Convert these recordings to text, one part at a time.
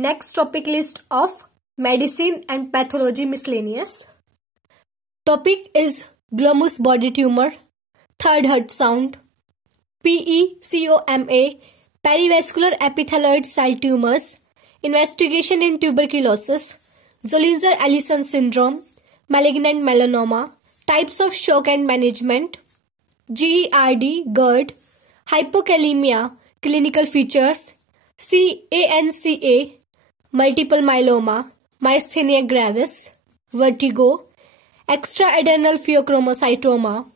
Next topic list of medicine and pathology miscellaneous. Topic is glomus body tumor, third heart sound, PECOMA, perivascular epithelioid cell tumors, investigation in tuberculosis, Zollinger-Ellison syndrome, malignant melanoma, types of shock and management, GERD, hypokalemia, clinical features, CANCA, multiple myeloma, myasthenia gravis, vertigo, extraadrenal pheochromocytoma,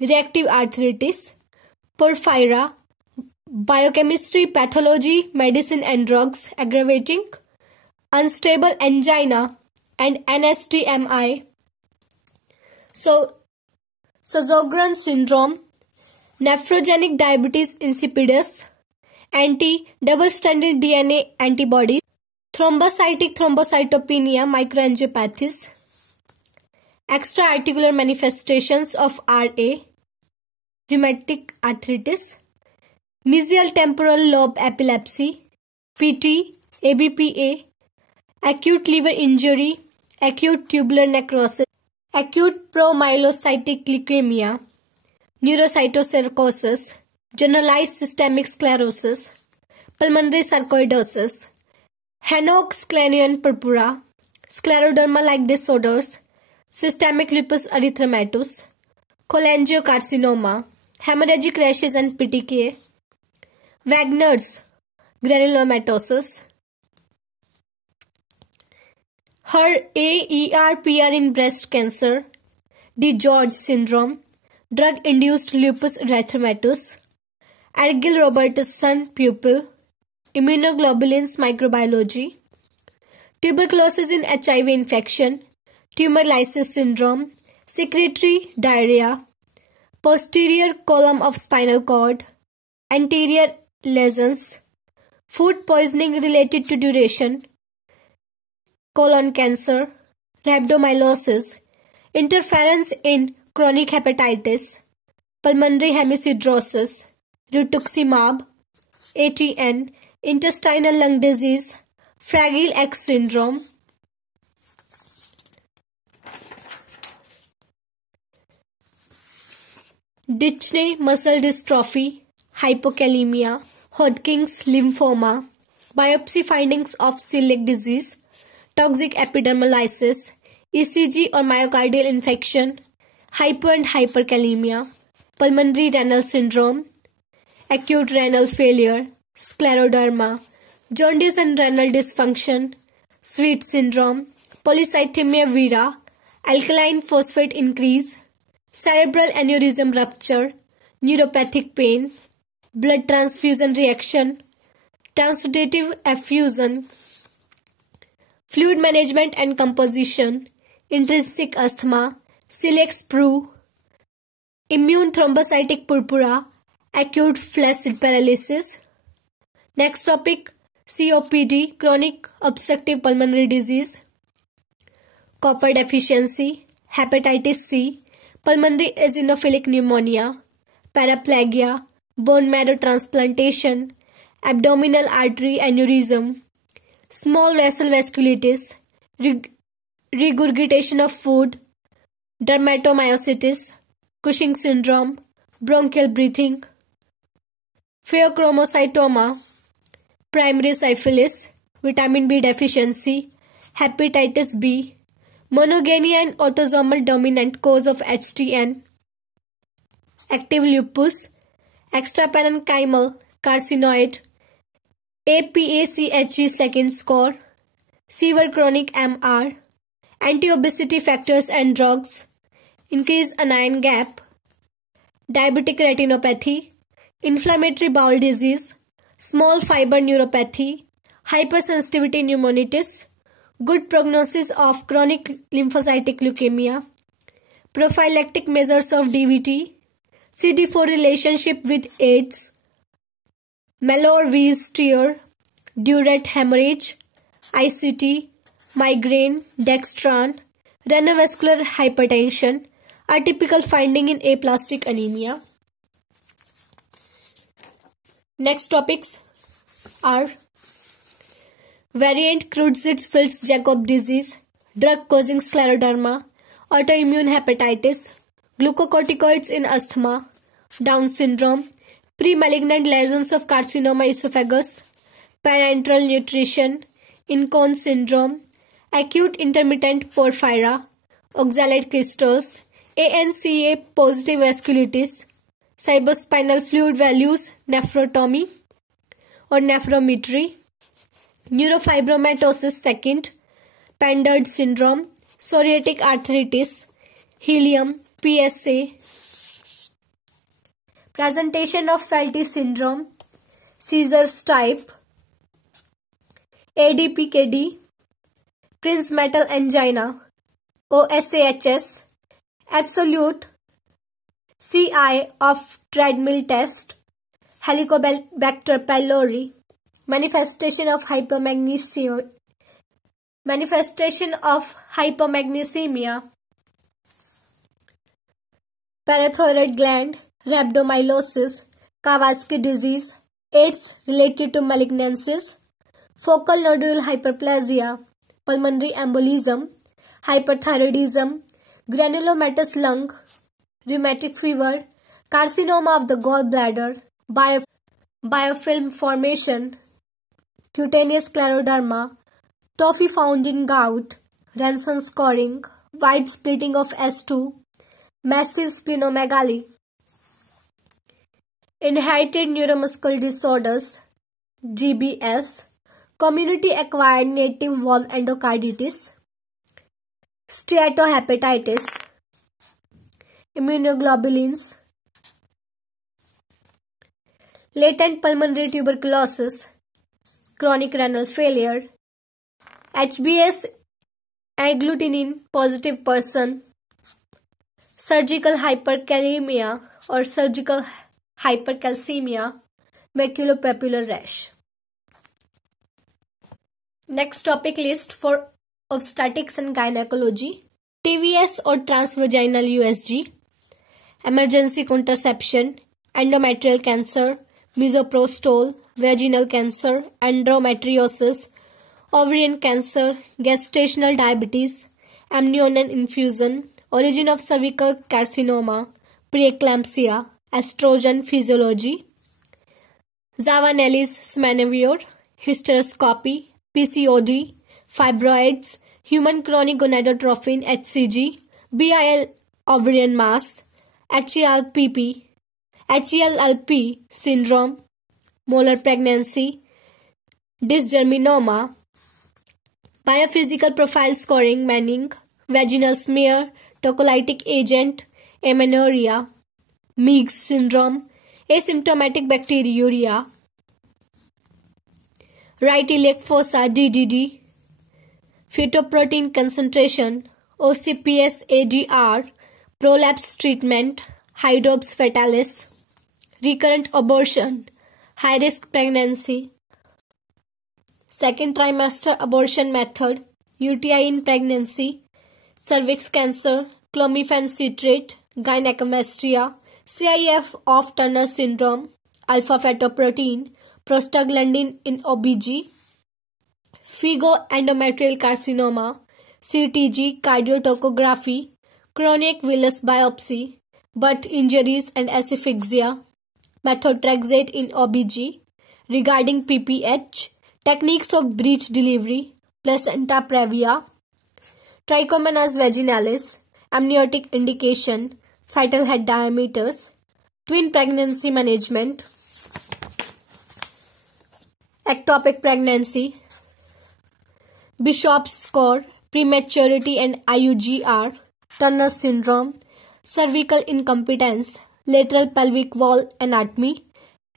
reactive arthritis, porphyria, biochemistry, pathology, medicine and drugs, aggravating, unstable angina, and NSTMI. Sjogren syndrome, nephrogenic diabetes insipidus, anti-double-stranded DNA antibodies, thrombocytic thrombocytopenia, microangiopathies, extra-articular manifestations of RA, rheumatic arthritis, mesial temporal lobe epilepsy, PT, ABPA, acute liver injury, acute tubular necrosis, acute promyelocytic leukemia, neurocytocercosis, generalized systemic sclerosis, pulmonary sarcoidosis, Henoch-Sclerotinia purpura, scleroderma-like disorders, systemic lupus erythematosus, cholangiocarcinoma, hemorrhagic rashes and petechiae, Wagner's granulomatosis, HER-AER-PR in breast cancer, DiGeorge syndrome, drug-induced lupus erythematosus, Argyll-Robertson pupil, immunoglobulins microbiology, tuberculosis in HIV infection, tumor lysis syndrome, secretory diarrhea, posterior column of spinal cord, anterior lesions, food poisoning related to duration, colon cancer, rhabdomyolysis, interference in chronic hepatitis, pulmonary hemisiderosis, rituximab, ATN, intestinal lung disease, Fragile X syndrome, Duchenne muscle dystrophy, hypokalemia, Hodgkin's lymphoma, biopsy findings of celiac disease, toxic epidermolysis, ECG or myocardial infection, hypo and hyperkalemia, pulmonary renal syndrome, acute renal failure, scleroderma, jaundice and renal dysfunction, Sweet syndrome, polycythemia vera, alkaline phosphate increase, cerebral aneurysm rupture, neuropathic pain, blood transfusion reaction, transudative effusion, fluid management and composition, intrinsic asthma, celiac sprue, immune thrombocytic purpura, acute flaccid paralysis. Next topic, COPD, chronic obstructive pulmonary disease, copper deficiency, hepatitis C, pulmonary eosinophilic pneumonia, paraplegia, bone marrow transplantation, abdominal artery aneurysm, small vessel vasculitis, regurgitation of food, dermatomyositis, Cushing syndrome, bronchial breathing, pheochromocytoma, primary syphilis, vitamin B deficiency, hepatitis B, monogynia and autosomal dominant cause of HTN, active lupus, extraparenchymal carcinoid, APACHE second score, severe chronic MR, anti-obesity factors and drugs, increased anion gap, diabetic retinopathy, inflammatory bowel disease, small fiber neuropathy, hypersensitivity pneumonitis, good prognosis of chronic lymphocytic leukemia, prophylactic measures of DVT, CD4 relationship with AIDS, Mallory-Weiss tear, Durette hemorrhage, ICT, migraine, dextran, renovascular hypertension, atypical finding in aplastic anemia. Next topics are variant Creutzfeldt-Jakob disease, drug-causing scleroderma, autoimmune hepatitis, glucocorticoids in asthma, Down syndrome, pre-malignant lesions of carcinoma esophagus, parenteral nutrition, Incogne syndrome, acute intermittent porphyria, oxalate crystals, ANCA positive vasculitis, cerebrospinal fluid values nephrotomy or nephrometry, neurofibromatosis second, Pendard syndrome, psoriatic arthritis, helium, PSA, presentation of Felty syndrome, Caesar's type, ADPKD, Prince metal angina, OSAHS, absolute CI of treadmill test, Helicobacter pylori, manifestation of hypomagnesemia, parathyroid gland, rhabdomyolysis, Kawasaki disease, AIDS related to malignancies, focal nodular hyperplasia, pulmonary embolism, hyperthyroidism, granulomatous lung, rheumatic fever, carcinoma of the gallbladder, biofilm formation, cutaneous scleroderma, toffee found in gout, Ranson scoring, wide splitting of S2, massive splenomegaly, inherited neuromuscular disorders, GBS, community acquired native valve endocarditis, steatohepatitis, immunoglobulins, latent pulmonary tuberculosis, chronic renal failure, HBS agglutinin positive person, surgical hyperkalemia or surgical hypercalcemia, maculopapular rash. Next topic list for obstetrics and gynecology, TVS or transvaginal USG, emergency contraception, endometrial cancer, misoprostol, vaginal cancer, endometriosis, ovarian cancer, gestational diabetes, amniotic infusion, origin of cervical carcinoma, preeclampsia, estrogen physiology, Zavanelli's Smenevior, hysteroscopy, PCOD, fibroids, human chronic gonadotrophin HCG, BIL ovarian mass, HELLP syndrome, molar pregnancy, dysgerminoma, biophysical profile scoring Manning, vaginal smear, tocolytic agent, amenorrhea, Meigs syndrome, asymptomatic bacteriuria, right iliac fossa DDD, phytoprotein concentration, OCPS ADR, prolapse treatment, hydrops fetalis, recurrent abortion, high risk pregnancy, second trimester abortion method, UTI in pregnancy, cervix cancer, clomiphene citrate, gynecomastia, CIF of Turner syndrome, alpha fetoprotein, prostaglandin in OBG, FIGO endometrial carcinoma, CTG cardiotocography, chronic villus biopsy, birth injuries and asphyxia, methotrexate in OBG, regarding PPH, techniques of breech delivery, placenta previa, trichomonas vaginalis, amniotic indication, fetal head diameters, twin pregnancy management, ectopic pregnancy, Bishop's score, prematurity and IUGR, Turner syndrome, cervical incompetence, lateral pelvic wall anatomy,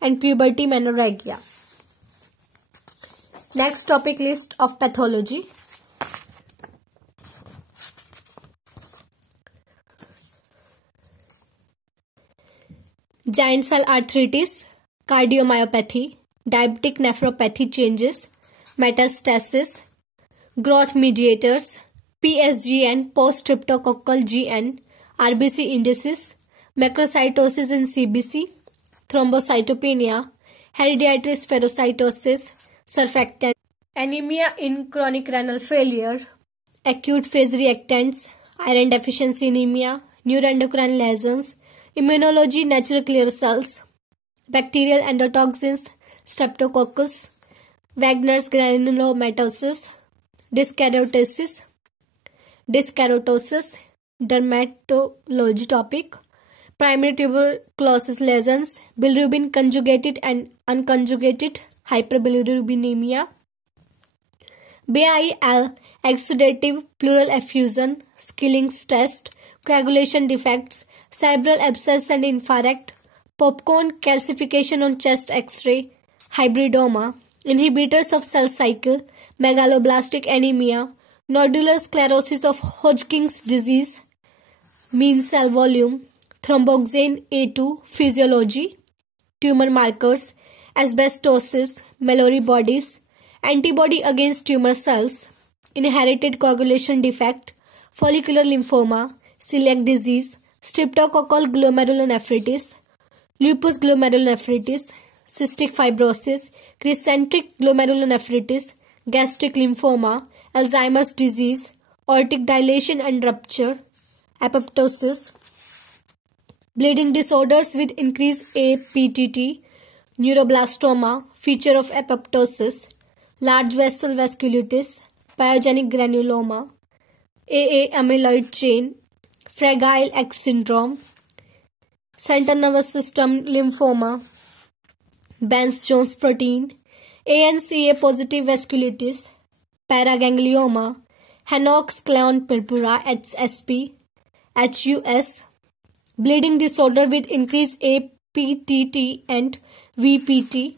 and puberty menorrhagia. Next topic list of pathology. Giant cell arthritis, cardiomyopathy, diabetic nephropathy changes, metastasis, growth mediators, PSGN, post-streptococcal GN, RBC indices, macrocytosis in CBC, thrombocytopenia, hereditary spherocytosis, surfactant, anemia in chronic renal failure, acute phase reactants, iron deficiency anemia, neuroendocrine lesions, immunology, natural killer cells, bacterial endotoxins, streptococcus, Wagner's granulomatosis, dyskeratosis, dermatology topic, primary tuberculosis lesions, bilirubin conjugated and unconjugated hyperbilirubinemia, BIL exudative pleural effusion, Skilling's test, coagulation defects, cerebral abscess and infarct, popcorn calcification on chest X-ray, hybridoma, inhibitors of cell cycle, megaloblastic anemia, nodular sclerosis of Hodgkin's disease, mean cell volume, thromboxane A2, physiology, tumor markers, asbestosis, Mallory bodies, antibody against tumor cells, inherited coagulation defect, follicular lymphoma, celiac disease, streptococcal glomerulonephritis, lupus glomerulonephritis, cystic fibrosis, crescentic glomerulonephritis, gastric lymphoma, Alzheimer's disease, aortic dilation and rupture, apoptosis, bleeding disorders with increased APTT, neuroblastoma, feature of apoptosis, large vessel vasculitis, pyogenic granuloma, AA amyloid chain, Fragile X syndrome, central nervous system lymphoma, Benz-Jones protein, ANCA positive vasculitis, paraganglioma, Henox-Cleon purpura HSP, HUS, bleeding disorder with increased APTT and VPT,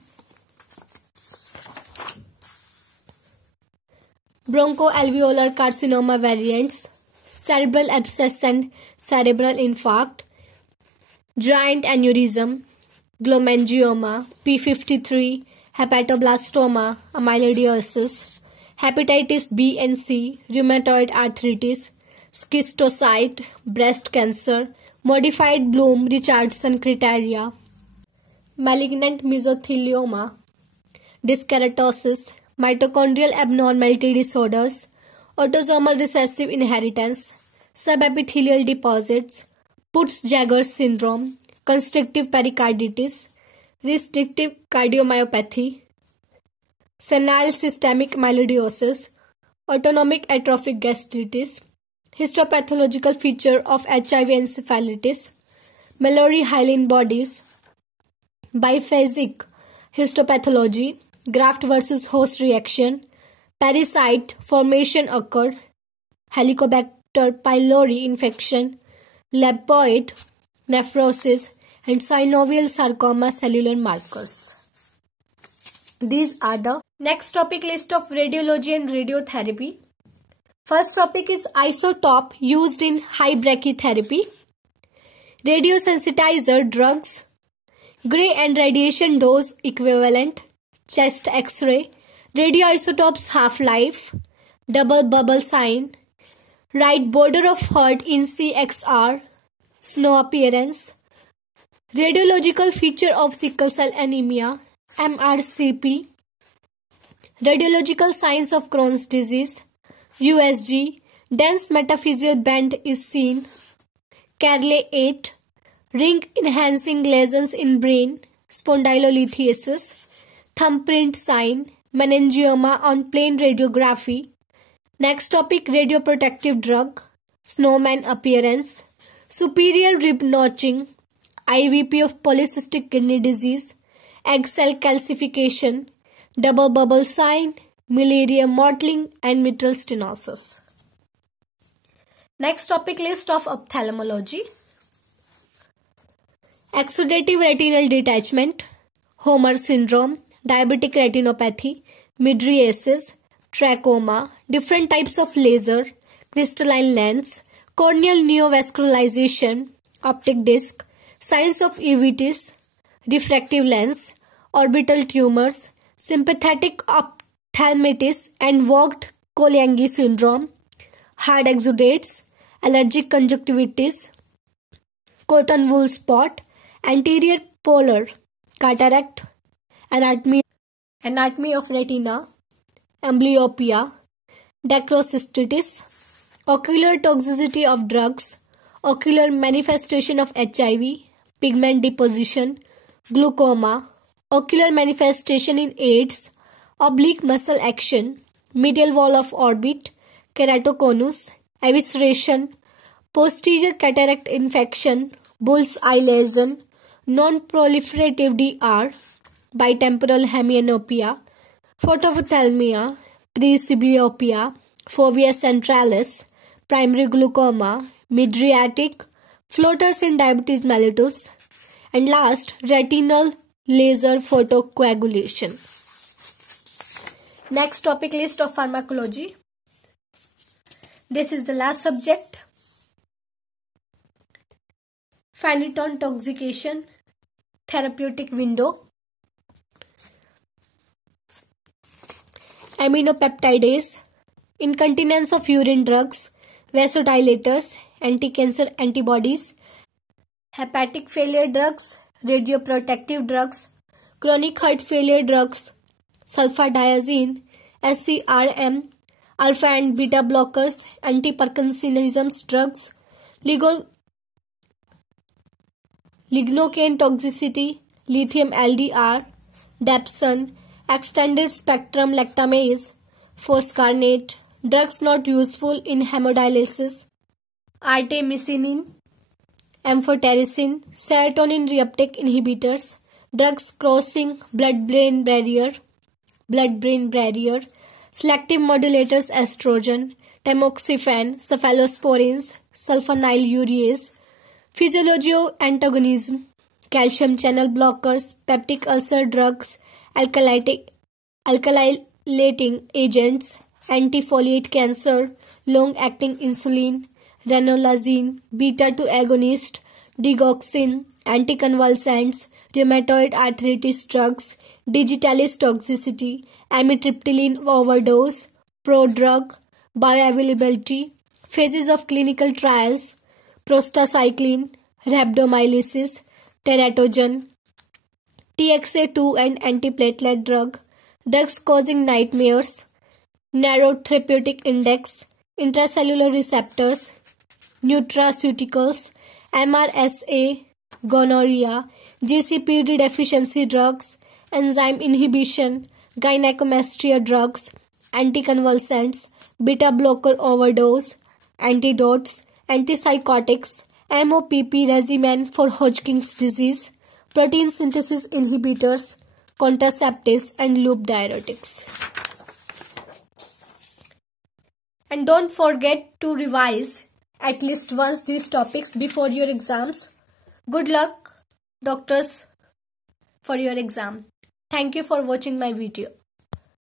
bronchoalveolar carcinoma variants, cerebral abscess and cerebral infarct, giant aneurysm, glomerulonephritis, P53, hepatoblastoma, amyloidosis, hepatitis B and C, rheumatoid arthritis, schistocyte, breast cancer, modified Bloom-Richardson criteria, malignant mesothelioma, dyskeratosis, mitochondrial abnormality disorders, autosomal recessive inheritance, subepithelial deposits, Peutz-Jeghers syndrome, constrictive pericarditis, restrictive cardiomyopathy, senile systemic amyloidosis, autonomic atrophic gastritis, histopathological feature of HIV encephalitis, Mallory-Hyalin bodies, biphasic histopathology, graft versus host reaction, parasite formation occurred, Helicobacter pylori infection, lipoid nephrosis, and synovial sarcoma cellular markers. These are the next topic list of radiology and radiotherapy. First topic is isotope used in high brachytherapy, radiosensitizer drugs, gray and radiation dose equivalent, chest X-ray, radioisotopes half-life, double bubble sign, right border of heart in CXR, snow appearance, radiological feature of sickle cell anemia, MRCP, radiological signs of Crohn's disease, USG, dense metaphyseal band is seen, Carle 8, ring enhancing lesions in brain, spondylolithiasis, thumbprint sign, meningioma on plain radiography. Next topic, radioprotective drug, snowman appearance, superior rib notching, IVP of polycystic kidney disease, egg cell calcification, double bubble sign, malaria mottling and mitral stenosis. Next topic list of ophthalmology. Exudative retinal detachment, Homer syndrome, diabetic retinopathy, mydriasis, trachoma, different types of laser, crystalline lens, corneal neovascularization, optic disc, signs of uveitis, refractive lens, orbital tumors, sympathetic ophthalmitis and Vogt-Kolanyi syndrome, hard exudates, allergic conjunctivitis, cotton wool spot, anterior polar, cataract, anatomy of retina, amblyopia, dacrocystitis, ocular toxicity of drugs, ocular manifestation of HIV, pigment deposition, glaucoma, ocular manifestation in AIDS, oblique muscle action, medial wall of orbit, keratoconus, evisceration, posterior cataract infection, bull's eye lesion, non-proliferative DR, bitemporal hemianopia, photophthalmia, presbyopia, fovea centralis, primary glaucoma, mydriatic, floaters in diabetes mellitus, and last, retinal laser photocoagulation. Next topic, list of pharmacology. This is the last subject. Phenytoin toxication, therapeutic window, aminopeptidase, incontinence of urine drugs, vasodilators, anti-cancer antibodies, hepatic failure drugs, radioprotective drugs, chronic heart failure drugs, sulfadiazine, SCRM, alpha and beta blockers, anti-Parkinsonism drugs, lignocaine toxicity, lithium LDR, dapsone, extended spectrum lactamase, phoscarnate, drugs not useful in hemodialysis, artemisinin, amphotericin, serotonin reuptake inhibitors, drugs crossing blood-brain barrier, selective modulators estrogen, tamoxifen, cephalosporins, sulfonylureas, physiologio-antagonism, calcium channel blockers, peptic ulcer drugs, alkylating agents, antifoliate cancer, long-acting insulin, ranolazine, beta-2 agonist, digoxin, anticonvulsants, rheumatoid arthritis drugs, digitalis toxicity, amitriptyline overdose, prodrug, bioavailability, phases of clinical trials, prostacyclin, rhabdomyolysis, teratogen, TXA2 and antiplatelet drug, drugs causing nightmares, narrow therapeutic index, intracellular receptors, nutraceuticals, MRSA, gonorrhea, GCPD deficiency drugs, enzyme inhibition, gynecomastia drugs, anticonvulsants, beta blocker overdose, antidotes, antipsychotics, MOPP regimen for Hodgkin's disease, protein synthesis inhibitors, contraceptives, and loop diuretics. And don't forget to revise at least once these topics before your exams. Good luck, doctors, for your exam. Thank you for watching my video.